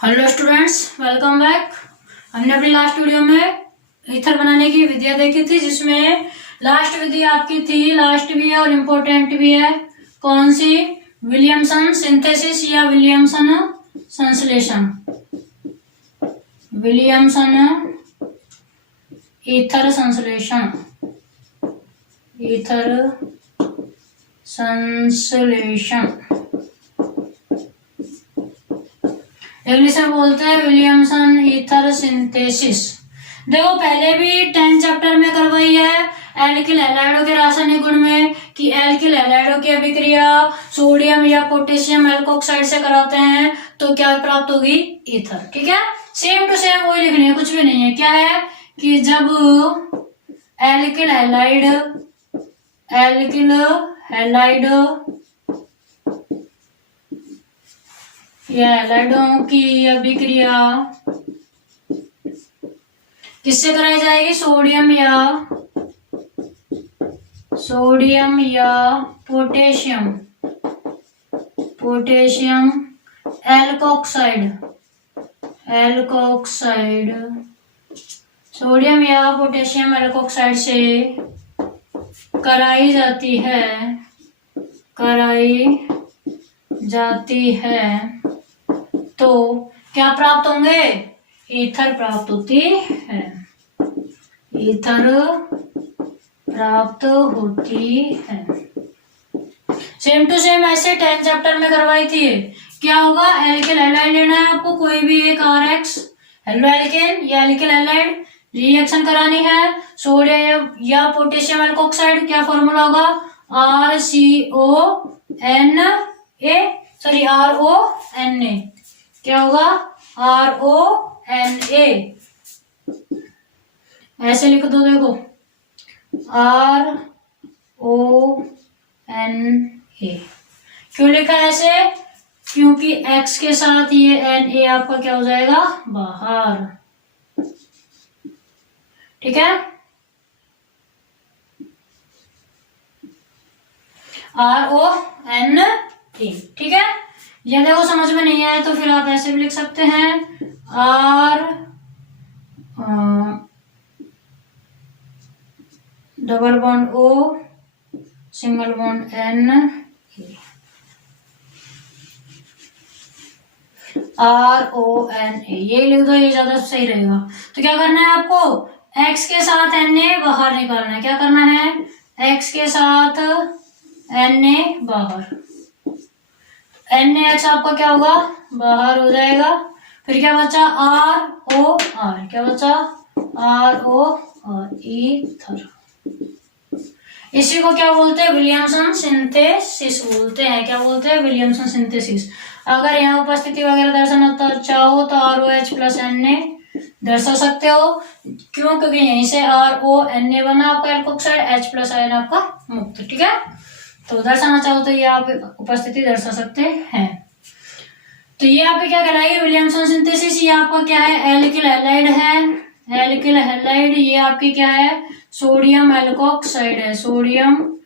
Hello students, welcome back. हमने अपनी last video में ईथर बनाने की विधियां देखी थी, जिसमें लास्ट विधि आपकी थी, लास्ट भी है और इम्पोर्टेंट भी है। कौन सी? विलियमसन सिंथेसिस या विलियमसन संश्लेषण। विलियमसन ईथर संश्लेषण, ईथर संश्लेषण इंग्लिश में बोलते हैं विलियमसन ईथर सिंथेसिस। देखो, पहले भी 10th चैप्टर में करवाई है एल्किल हैलाइडों के रासायनिक गुण में कि एल्किल हैलाइडों की अभिक्रिया सोडियम या पोटेशियम एल्कोक्साइड से कराते हैं तो क्या प्राप्त होगी? ईथर। ठीक है, सेम टू सेम वही लिखनी है, कुछ भी नहीं है। क्या है कि जब एल्किल हैलाइड या हैलाइडों की अभिक्रिया किससे कराई जाएगी? सोडियम या पोटेशियम एल्कोक्साइड, सोडियम या पोटेशियम एल्कोक्साइड से कराई जाती है तो क्या प्राप्त होंगे? ईथर प्राप्त होती है, ईथर प्राप्त होती है। सेम टू सेम ऐसे 10th चैप्टर में करवाई थी। क्या होगा? एल्किल हैलाइड लेना है आपको, कोई भी एक RX हेलो एल्केन या एल्किल हैलाइड, रिएक्शन करानी है सोडियम या पोटेशियम एल्कोक्साइड। क्या फॉर्मूला होगा? RONA। क्या होगा? RONA। ऐसे लिख दो, देखो RONA। क्यों लिखा ऐसे? क्योंकि X के साथ ये Na आपका क्या हो जाएगा? बाहर। ठीक है, RONA। ठीक है, ये देखो समझ में नहीं आया तो फिर आप ऐसे भी लिख सकते हैं double bond O single bond N RONA, ये लिख दो, ये ज्यादा सही रहेगा। तो क्या करना है आपको? X के साथ Na बाहर निकालना है। क्या करना है? X के साथ Na बाहर, NaX आपका क्या होगा? बाहर हो जाएगा। फिर क्या बचा? ROR। क्या बचा? ROR, ether. इसी को क्या बोलते हैं? विलियमसन सिंथेसिस बोलते हैं। क्या बोलते हैं? Williamson synthesis. अगर यहाँ उपस्थिति वगैरह दर्शाना चाहो तो ROH प्लस Na दर्शा सकते हो। क्यों? क्योंकि यहीं से RONA बना आपका एल्कोक्साइड, H प्लस आयन आपका मुक्त। ठीक है, तो दर्शाना चाहो तो ये आप उपस्थिति दर्शा सकते हैं। तो ये आपकी क्या कहलाएगी? Williamson synthesis. ये आपका क्या है? एल्किल हैलाइड है, एल्किल हैलाइड। ये आपकी क्या है? सोडियम एल्कोक्साइड है, सोडियम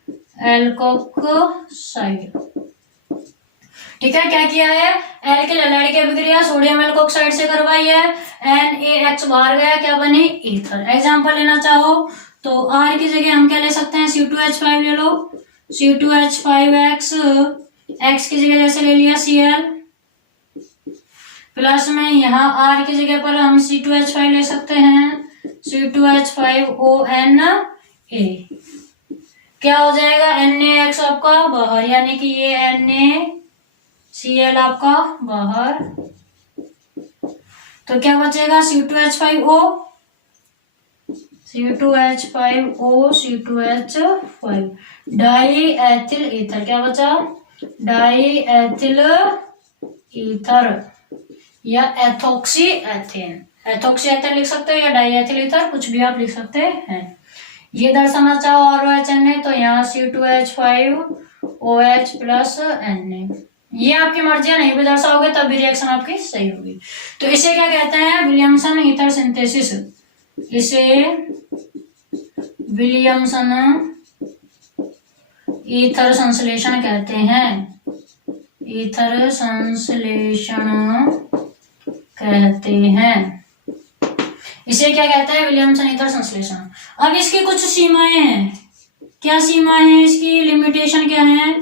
एल्कोक्साइड। ठीक है, क्या किया है? एल्किल हैलाइड की अभिक्रिया सोडियम एल्कोक्साइड से करवाई है, NaX बाहर गया, क्या बनी? ईथर। एग्जांपल लेना चाहो तो R की जगह हम क्या ले सकते हैं? C2H5 ले लो, C2H5X, X की जगह जैसे ले लिया Cl, प्लस में यहाँ R की जगह पर हम C2H5 ले सकते हैं, C2H5ONA। क्या हो जाएगा? NaX आपका बाहर, यानी कि ये NaCl आपका बाहर। तो क्या बचेगा? C2H5O, C2H5 die ethyl ether. क्या बचा? डाई एथिल ईथर या एथोक्सी एथेन लिख सकते हो, या डाई एथिल ईथर, कुछ भी आप लिख सकते हैं। ये दर्शाना चाहो ROHNA तो यहाँ C2H5OH प्लस Na। ये आपकी मर्जी है, नहीं भी दर्शाओगे तब भी रिएक्शन आपकी सही होगी। तो इसे क्या कहते हैं? Williamson ether synthesis. इसे विलियमसन ईथर संश्लेषण कहते हैं, ईथर संश्लेषण कहते हैं। इसे क्या कहते हैं? विलियमसन ईथर संश्लेषण। अब इसकी कुछ सीमाएं हैं। क्या सीमाएं हैं इसकी? लिमिटेशन क्या है?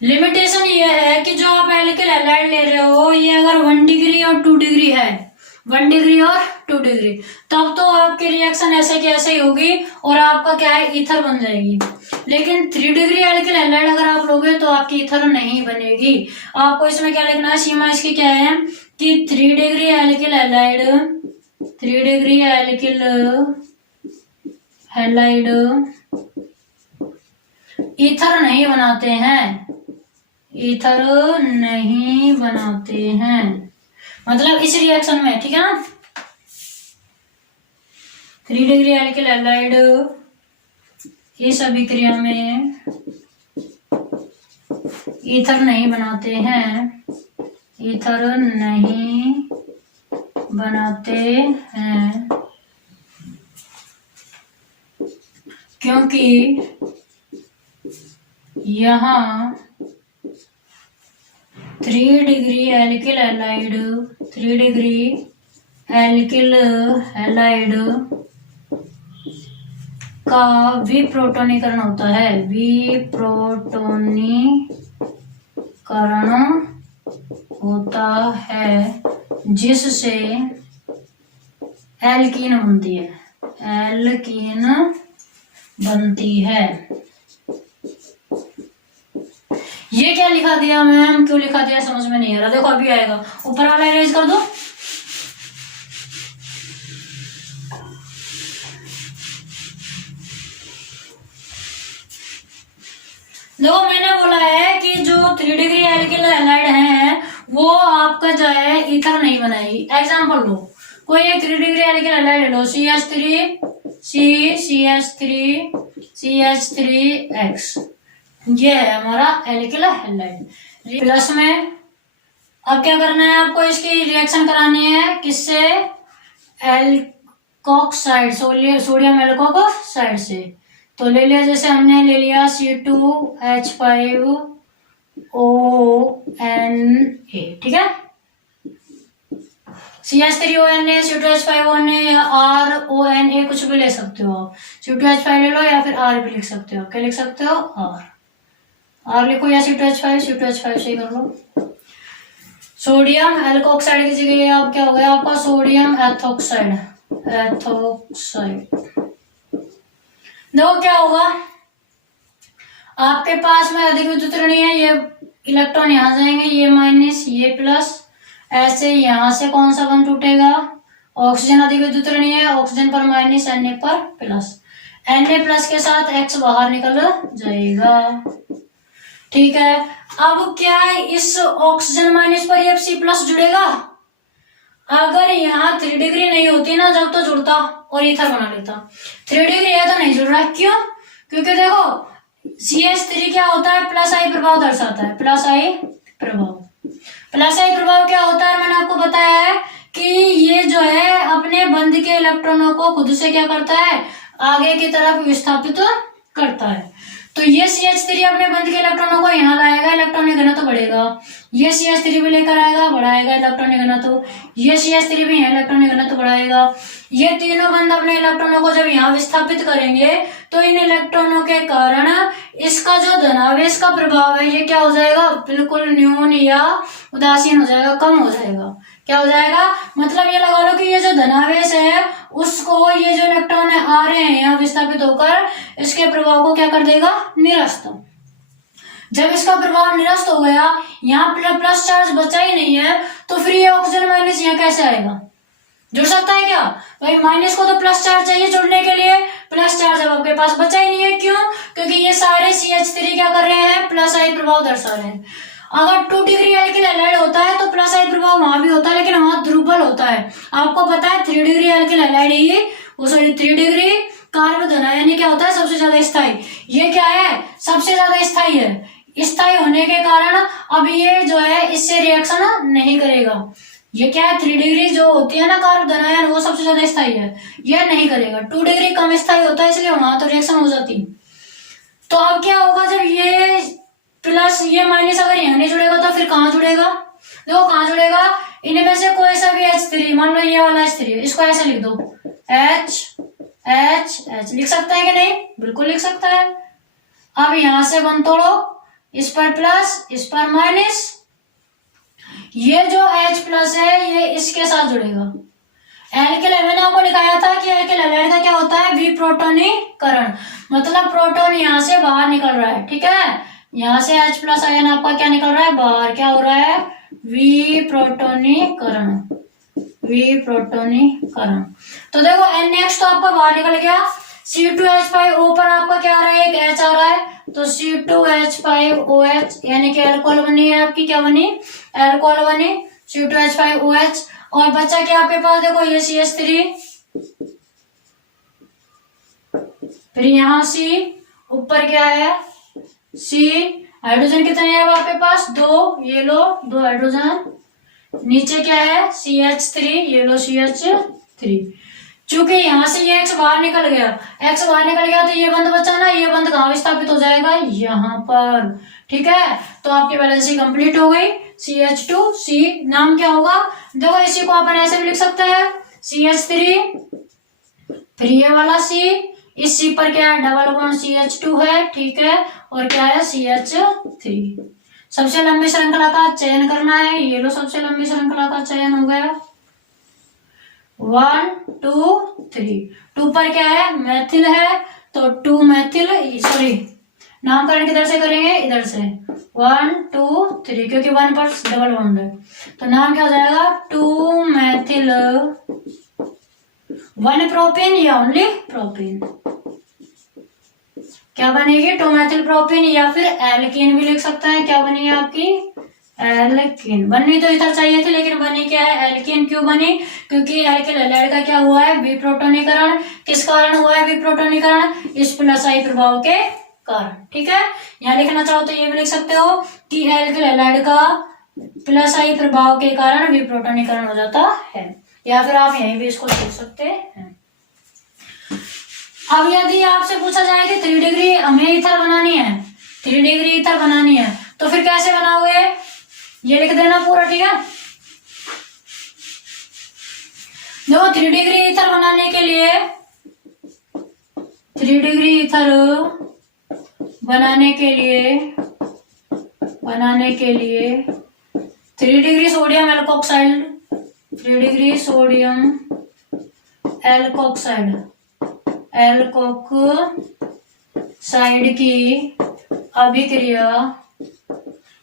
लिमिटेशन ये है कि जो आप एल्किल हैलाइड ले रहे हो ये अगर 1 डिग्री और 2 डिग्री है, 1 डिग्री और 2 डिग्री, तब तो आपकी रिएक्शन ऐसे की ऐसे ही होगी और आपका क्या है? ईथर बन जाएगी। लेकिन 3 डिग्री एल्किल हैलाइड अगर आप लोगे तो आपकी ईथर नहीं बनेगी। आपको इसमें क्या लिखना है? सीमा इसकी क्या है कि 3 degree alkyl halide, 3 degree alkyl halide ether नहीं बनाते हैं, ईथर नहीं बनाते हैं, मतलब इस रिएक्शन में, ठीक है ना। 3 डिग्री एल्किल हैलाइड इस अभिक्रिया में ईथर नहीं बनाते हैं, ईथर नहीं बनाते हैं, क्योंकि यहाँ 3 degree alkyl halide, 3 degree alkyl halide का विप्रोटोनीकरण होता है, विप्रोटोनीकरण होता है, जिससे एल्कीन बनती है, एल्कीन बनती है। ये क्या लिखा दिया मैम? क्यों लिखा दिया समझ में नहीं आ रहा। देखो अभी आएगा, ऊपर वाला इरेज कर दो। देखो मैंने बोला है कि जो 3 डिग्री एल्किल हैलाइड है वो आपका जो है ईथर नहीं बनाएगी। एग्जाम्पल लो, कोई एक 3 डिग्री एल्किल हैलाइड लो, CH3 CH3 CH3X, ये है हमारा एल्किल हैलाइड। प्लस में अब क्या करना है आपको? इसकी रिएक्शन करानी है किससे? एल्कोक्साइड, सोडियम एल्कोक्साइड से। तो ले लिया, जैसे हमने ले लिया C2H5ONA, ठीक है, CH3ONA, C2H5ONA या RONA कुछ भी ले सकते हो आप। C2H5 ले लो या फिर R भी लिख सकते हो। क्या लिख सकते हो? R लिखो या C2H5 से ही कर लो। सोडियम एल्कोक्साइड की जगह अब क्या हो गया आपका? सोडियम एथोक्साइड, देखो क्या होगा, आपके पास में अधिक विद्युत ऋणाई है, ये इलेक्ट्रॉन यहां जाएंगे, ये माइनस ये प्लस, ऐसे यहां से कौन सा बंध टूटेगा? ऑक्सीजन अधिक विद्युत ऋणाई है, ऑक्सीजन पर माइनस, Na पर प्लस, Na प्लस के साथ X बाहर निकल जाएगा, ठीक है। अब क्या है, इस ऑक्सीजन माइनस पर ये C प्लस जुड़ेगा। अगर यहाँ 3 डिग्री नहीं होती ना जब तो जुड़ता और ईथर बना लेता। 3 डिग्री है तो नहीं जुड़ रहा, क्यों? क्योंकि देखो CH3 क्या होता है? प्लस आई प्रभाव दर्शाता है, प्लस आई प्रभाव। प्लस आई प्रभाव क्या होता है? मैंने आपको बताया है कि ये जो है अपने बंध के इलेक्ट्रॉनों को खुद से क्या करता है? आगे की तरफ विस्थापित करता है। तो ये CH3 अपने बंध के इलेक्ट्रॉनों को यहाँ लाएगा, इलेक्ट्रॉनिक घनत्व बढ़ेगा। ये CH3 भी लेकर आएगा, बढ़ाएगा इलेक्ट्रॉनिक घनत्व। ये CH3 भी यहाँ इलेक्ट्रॉनिक घनत्व बढ़ाएगा। ये तीनों बंध अपने इलेक्ट्रॉनों को जब यहाँ विस्थापित करेंगे तो इन इलेक्ट्रॉनों के कारण इसका जो धनावेश का प्रभाव है ये क्या हो जाएगा? बिल्कुल न्यून या उदासीन हो जाएगा, कम हो जाएगा। क्या हो जाएगा? मतलब ये लगा लो कि ये जो धनावेश है उसको ये जो इलेक्ट्रॉन आ रहे हैं यहाँ विस्थापित होकर इसके प्रभाव को क्या कर देगा? निरस्त। जब इसका प्रभाव निरस्त हो गया, यहाँ प्लस चार्ज बचा ही नहीं है, तो फिर ये ऑक्सीजन माइनस यहाँ कैसे आएगा? जुड़ सकता है क्या भाई? माइनस को तो प्लस चार्ज चाहिए जुड़ने के लिए, प्लस चार्ज अब आपके पास बचा ही नहीं है। क्यों? क्योंकि ये सारे CH3 क्या कर रहे हैं? प्लस आई प्रभाव दर्शा रहे हैं। अगर 2 डिग्री एल्किल हैलाइड होता है तो प्लस आई प्रभाव वहां भी होता है, लेकिन वहां दुर्बल होता है। आपको पता है 3 डिग्री एल्किल हैलाइड ही, वो सॉरी 3 डिग्री कार्ब धन यानी क्या होता है? सबसे ज्यादा स्थायी। ये क्या है? सबसे ज्यादा स्थायी है। स्थायी होने के कारण अब ये जो है इससे रिएक्शन नहीं करेगा। ये क्या है? 3 डिग्री जो होती है ना कार्ब धनायन, वो सबसे ज्यादा स्थायी है, ये नहीं करेगा। 2 डिग्री कम स्थायी होता है, इसलिए वहां तो रिएक्शन हो जाती। तो अब क्या होगा? जब ये प्लस प्लस ये माइनस अगर यहाँ नहीं जुड़ेगा तो फिर कहाँ जुड़ेगा? देखो कहाँ जुड़ेगा, इनमें से कोई सा भी H3, मान लो ये वाला H3 है, इसको ऐसे लिख दो H H H, लिख सकता है कि नहीं? बिल्कुल लिख सकता है। अब यहां से बन तोड़ो, इस पर प्लस इस पर माइनस, ये जो H प्लस है ये इसके साथ जुड़ेगा। एल्किल मैंने आपको दिखाया था कि एल्किल हैलाइड का क्या होता है, विप्रोटोनीकरण, मतलब प्रोटॉन यहां से बाहर निकल रहा है, ठीक है, यहां से H प्लस आयन आपका क्या निकल रहा है, बाहर, क्या हो रहा है, विप्रोटोनीकरण, विप्रोटोनीकरण। तो देखो NX तो आपका बाहर निकल गया, C2H5O पर आपका क्या आ रहा है, एक H आ रहा है, तो C2H5OH यानी कि अल्कोहल बनी है आपकी, क्या बनी, अल्कोहल बनी, C2H5OH। और बच्चा क्या आपके पास, देखो ये CH3, फिर यहाँ C, ऊपर क्या है C, हाइड्रोजन कितने हैं आपके पास, 2, ये लो 2 हाइड्रोजन, नीचे क्या है CH3, ये लो CH3। चूंकि यहाँ से ये X बाहर निकल गया, X बाहर निकल गया तो ये बंद बचा ना, ये बंद कहाँ विस्थापित हो जाएगा, यहाँ पर, ठीक है। तो आपकी वैलेंसी कंप्लीट हो गई, CH2C, नाम क्या होगा, देखो इसी को अपन ऐसे भी लिख सकते हैं CH3, फिर ये वाला C, इस C पर क्या है, डबल बॉन्ड CH2 है, ठीक है, और क्या है CH3। सबसे लंबी श्रृंखला का चयन करना है, ये लो सबसे लंबी श्रृंखला का चयन हो गया, 1 2 3, 2 पर क्या है, मैथिल है, तो 2 मैथिल, सॉरी नामकरण किधर से करेंगे, इधर से, 1 2 3, क्योंकि 1 पर डबल बॉन्ड है, तो नाम क्या हो जाएगा, 2 मैथिल 1 प्रोपेन या ओनली प्रोपेन, क्या बनेगी, 2 मैथिल प्रोपेन, या फिर एल्कीन भी लिख सकता है, क्या बनी है आपकी, एल्कीन। बननी तो इधर चाहिए थी लेकिन बनी क्या है, एल्कीन। क्यों बनी, क्योंकि एल्किल हैलाइड का क्या हुआ है, विप्रोटोनीकरण, किस कारण हुआ है विप्रोटोनीकरण, इस प्लस आई प्रभाव के कारण, ठीक है। यहाँ लिखना चाहो तो ये भी लिख सकते हो कि एल्किल हैलाइड का प्लस आई प्रभाव के कारण विप्रोटोनीकरण हो जाता है, या फिर आप यहीं भी इसको लिख सकते हैं। अब यदि आपसे पूछा जाए कि 3 डिग्री हमें ईथर बनानी है, 3 डिग्री ईथर बनानी है, तो फिर कैसे बनाओगे, ये लिख देना पूरा, ठीक है। देखो 3 डिग्री ईथर बनाने के लिए, 3 डिग्री ईथर बनाने के लिए 3 degree sodium alkoxide, 3 degree sodium alkoxide, alkoxide की अभिक्रिया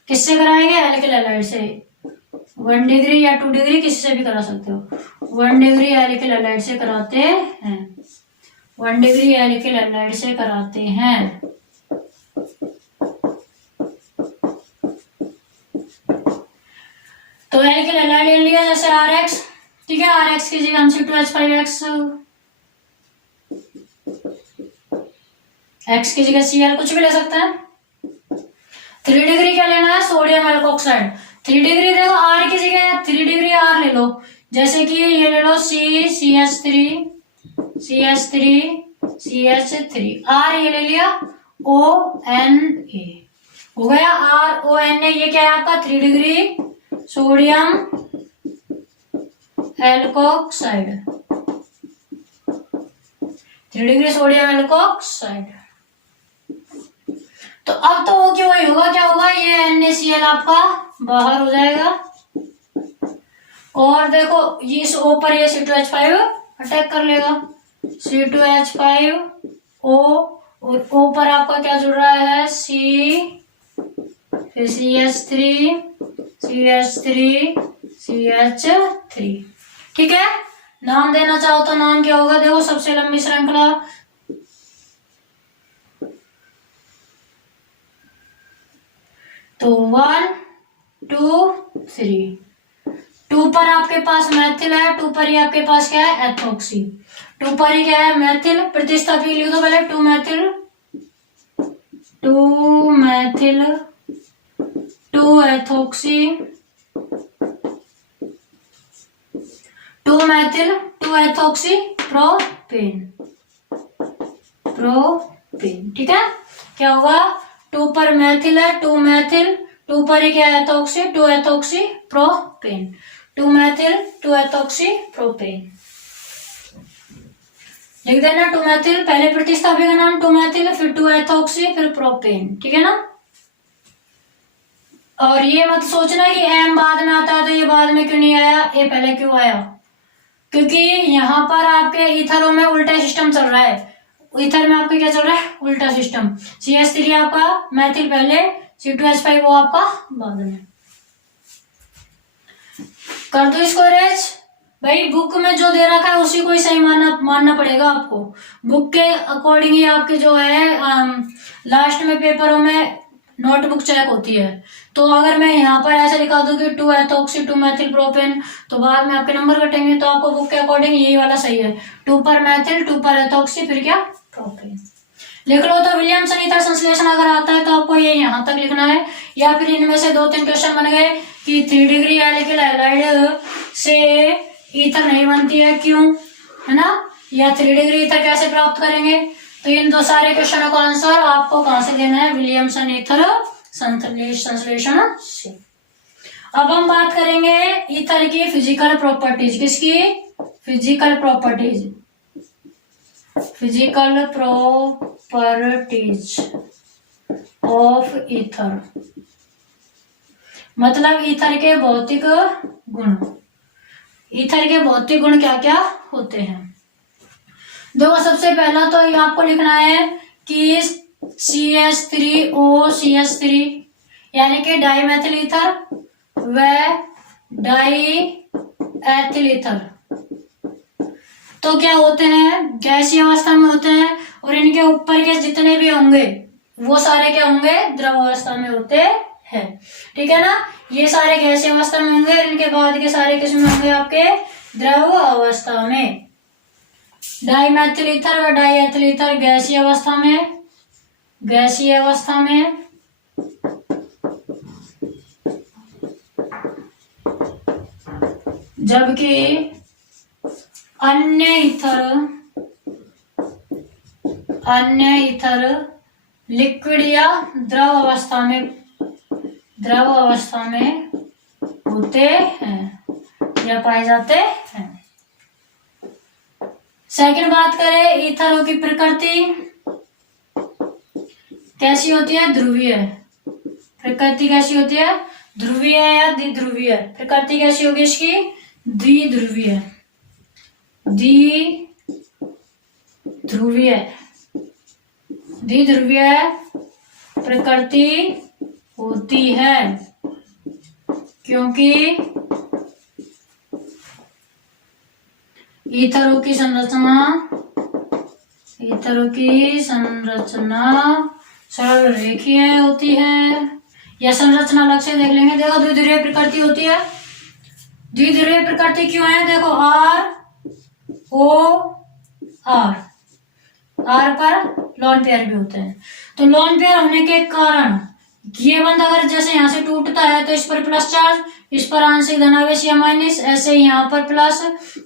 किससे कराएंगे, एल्किल हैलाइड से, 1 डिग्री या 2 डिग्री किसी से भी करा सकते हो, 1 डिग्री एल्किल हैलाइड से कराते हैं, 1 डिग्री एल्किल हैलाइड से कराते हैं। तो एल्किल हैलाइड ले लिया जैसे RX, ठीक है, RX की जगह हम C2H5X, X की जगह Cl कुछ भी ले सकते हैं। 3 डिग्री क्या लेना है, सोडियम एल्कोक्साइड, 3 डिग्री देखो R की जगह 3 डिग्री R ले लो, जैसे कि ये ले लो CH3 R ये ले लिया, ONA हो गया, RONA, ये क्या है आपका 3 degree sodium alkoxide, 3 degree sodium alkoxide. तो अब तो वो क्यों वही होगा, क्या होगा, ये NaCl आपका बाहर हो जाएगा, और देखो ये इस O पर ये C2H5 अटैक कर लेगा, C2H5O, और O पर आपका क्या जुड़ रहा है, C, फिर CH3, ठीक है। नाम देना चाहो तो नाम क्या होगा, देखो सबसे लंबी श्रृंखला, तो 1 2 3, 2 पर आपके पास मैथिल है, 2 पर ही आपके पास क्या है, एथोक्सी, 2 पर ही क्या है, मैथिल, प्रतिस्थापी लिख दो पहले, 2 Maithil 2 ethoxy, 2 Maithil 2 ethoxy propane, ठीक है, क्या होगा 2 पर मैथिल है, 2 मैथिल, 2 पर क्या है ethoxy, 2 ethoxy propane, 2 Maithil 2 ethoxy propane. लिख देना 2 मैथिल, पहले प्रतिस्थापी का नाम 2 मैथिल, फिर 2 एथॉक्सी, फिर प्रोपेन, ठीक है ना। और ये मत सोचना कि एम बाद में आता है तो ये बाद में क्यों नहीं आया, ये पहले क्यों आया, क्योंकि यहाँ पर आपके ईथरों में उल्टा सिस्टम चल रहा है। ईथर में आपके क्या चल रहा है, उल्टा सिस्टम। CH3 आपका मैथिल पहले, C2H5 वो आपका बाद में। कर दो इसको अरेंज। भाई बुक में जो दे रखा है उसी को ही सही मानना पड़ेगा आपको। बुक के अकॉर्डिंग ही आपके जो है लास्ट में पेपरों में नोटबुक चेक होती है। तो अगर मैं यहाँ पर ऐसे लिखा दूं कि 2 एथॉक्सी 2 मैथिल प्रोपेन, तो बाद में आपके नंबर कटेंगे। तो आपको बुक के अकॉर्डिंग यही वाला सही है, 2 पर मैथिल 2 पर एथॉक्सी फिर क्या प्रोपेन। लिख लो। तो विलियमसन ईथर संश्लेषण अगर आता है तो आपको ये यहाँ तक लिखना है, या फिर इनमें से 2-3 क्वेश्चन बन गए कि 3 डिग्री एल्किल हैलाइड से ईथर नहीं बनती है क्यों, है ना, या 3 डिग्री ईथर कैसे प्राप्त करेंगे। तो इन दो सारे क्वेश्चनों का आंसर आपको कहां से देना है, विलियमसन ईथर संश्लेषण से। अब हम बात करेंगे ईथर की फिजिकल प्रॉपर्टीज। किसकी, physical properties, physical properties of ether, मतलब ईथर के भौतिक गुण। ईथर के भौतिक गुण क्या क्या होते हैं, देखो सबसे पहला तो ये आपको लिखना है कि CH3OCH3 यानी कि डाईमेथिल ईथर व डाईएथिल ईथर तो क्या होते हैं, गैसीय अवस्था में होते हैं, और इनके ऊपर के जितने भी होंगे वो सारे क्या होंगे, द्रव अवस्था में होते हैं, ठीक है ना। ये सारे गैसीय अवस्था में होंगे, इनके बाद के सारे किसमें होंगे, आपके द्रव अवस्था में। डाईमेथिल ईथर व डाईएथिल ईथर गैसीय अवस्था में, गैसीय अवस्था में, जबकि अन्य ईथर लिक्विड या द्रव अवस्था में होते हैं या पाए जाते हैं। सेकंड बात करें ईथरों की प्रकृति कैसी होती है, ध्रुवीय। प्रकृति कैसी होती है, ध्रुवीय या द्विध्रुवीय। प्रकृति कैसी होगी इसकी, द्विध्रुवीय, द्विध्रुवीय, द्विध्रुवीय प्रकृति होती है, क्योंकि ईथरों की संरचना सरल रेखीय होती है, या संरचना अलग से देख लेंगे। देखो द्विध्रुवीय प्रकृति होती है, द्विध्रुवीय प्रकृति क्यों है, देखो R पर लोन पेयर भी होते हैं। तो लोन पेयर होने के कारण ये बंद अगर जैसे यहाँ से टूटता है तो इस पर प्लस चार्ज, इस पर आंशिक धनावेश या माइनस, ऐसे ही यहाँ पर प्लस,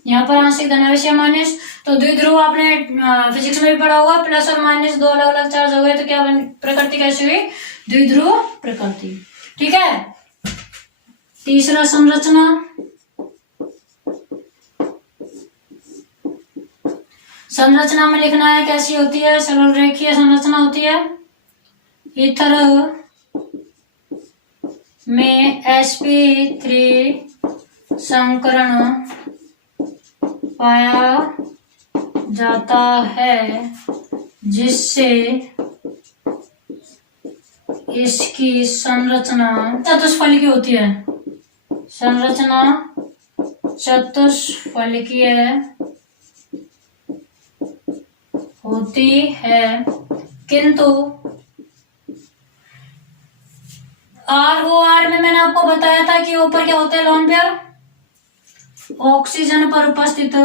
यहाँ पर आंशिक धनावेश या माइनस। तो द्विध्रुव आपने फिजिक्स में भी पढ़ा होगा, प्लस और माइनस दो अलग अलग चार्ज हो गए तो क्या प्रकृति कैसी हुई, द्विध्रुव प्रकृति, ठीक है। तीसरा संरचना, संरचना में लिखना है कैसी होती है, सरल रेखीय संरचना होती है। ईथर में sp3 संकरण पाया जाता है, जिससे इसकी संरचना चतुष्फलकीय होती है, संरचना चतुष्फलकीय होती है। किंतु ROR में मैंने आपको बताया था कि ऊपर क्या होते हैं लोन पेयर, ऑक्सीजन पर उपस्थित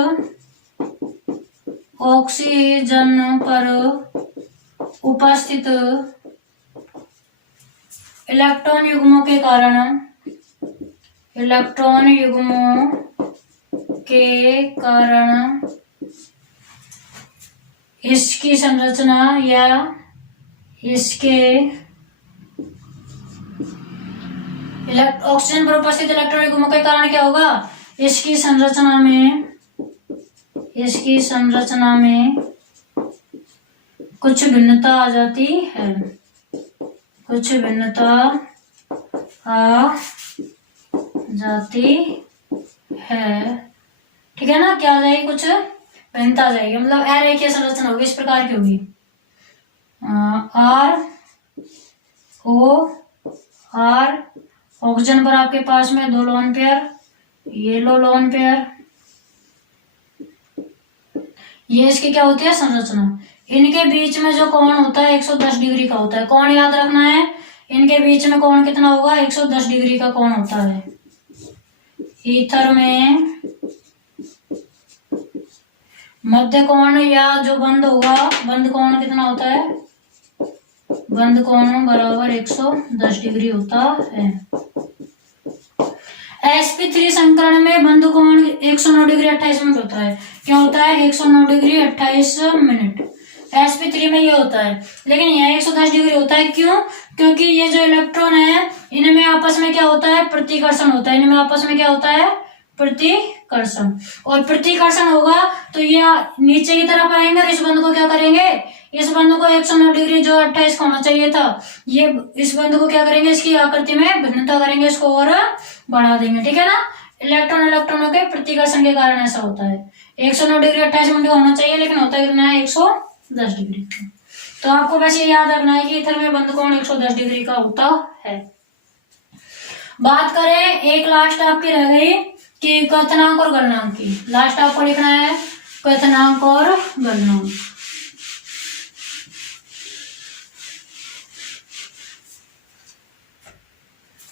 इलेक्ट्रॉन युग्मों के कारण इसकी संरचना या इसके ऑक्सीजन पर उपस्थित इलेक्ट्रॉन युग्मों के कारण क्या होगा, इसकी संरचना में कुछ भिन्नता आ जाती है, कुछ भिन्नता आ जाती है, ठीक है ना। क्या आ जाएगी, कुछ भिन्नता आ जाएगी, मतलब अरेखीय संरचना होगी, इस प्रकार की होगी। आर ओ आर, ऑक्सीजन पर आपके पास में 2 लोन पेयर, ये लो लोन पेयर, ये इसकी क्या होती है, संरचना। इनके बीच में जो कोण होता है 110 डिग्री का होता है। कोण याद रखना है, इनके बीच में कोण कितना होगा, 110 डिग्री का कोण होता है। ईथर में मध्य कोण या जो बंद होगा, बंद कोण कितना होता है, बंद कोण बराबर 110 डिग्री होता है। sp3 संकरण में बंद कोण 109 डिग्री 28 मिनट होता है। क्या होता है, 109 डिग्री 28 मिनट sp3 में ये होता है, लेकिन यहाँ 110 डिग्री होता है। क्यों, क्योंकि ये जो इलेक्ट्रॉन है इनमें आपस में क्या होता है, प्रतिकर्षण होता है। इनमें आपस में क्या होता है, प्रतिकर्षण, और प्रतिकर्षण होगा तो ये नीचे की तरफ आएंगे और इस बंध को क्या करेंगे, इस बंध को 109 डिग्री जो 28 होना चाहिए था, ये इस बंध को क्या करेंगे, इसकी आकृति में भिन्नता करेंगे, इसको और बढ़ा देंगे, ठीक है ना। इलेक्ट्रॉनों के प्रतिकर्षण के कारण ऐसा होता है। 109 डिग्री 28 मिनट होना चाहिए, लेकिन होता है कितना है, 110 डिग्री। तो आपको बस ये याद रखना है कि इथर में बंध कोण 110 डिग्री का होता है। बात करें, एक लास्ट आपकी रह गई कि क्वथनांक और गलनांक की। लास्ट आपको लिखना है क्वथनांक और गलनांक।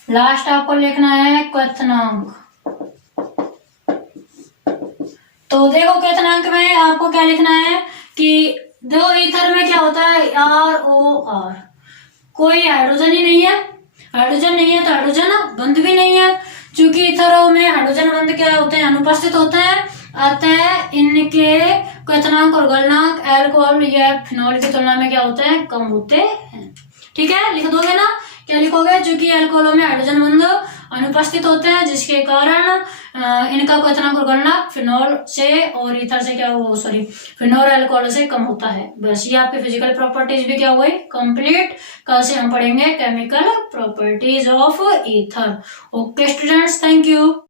लास्ट आपको लिखना है क्वथनांक। तो देखो क्वथनांक में आपको क्या लिखना है कि दो ईथर में क्या होता है, ROR, कोई हाइड्रोजन ही नहीं है। हाइड्रोजन नहीं है तो हाइड्रोजन बंध भी नहीं है, क्योंकि ईथरों में हाइड्रोजन बंध क्या होते हैं, अनुपस्थित होते हैं। अतः इनके क्वथनांक और गलनांक अल्कोहल या फिनॉल की तुलना में क्या होते हैं, कम होते हैं। ठीक है, लिख दोगे ना, क्या लिखोगे, चूंकि अल्कोहलों में हाइड्रोजन बंध अनुपस्थित होते हैं, जिसके कारण इनका क्वथनांक और गलनांक फिनॉल से और ईथर से क्या हो, सॉरी फिनॉल अल्कोहल से कम होता है। बस ये आपके फिजिकल प्रॉपर्टीज भी क्या हुई, कंप्लीट। कल से हम पढ़ेंगे chemical properties of ether. Okay students, thank you.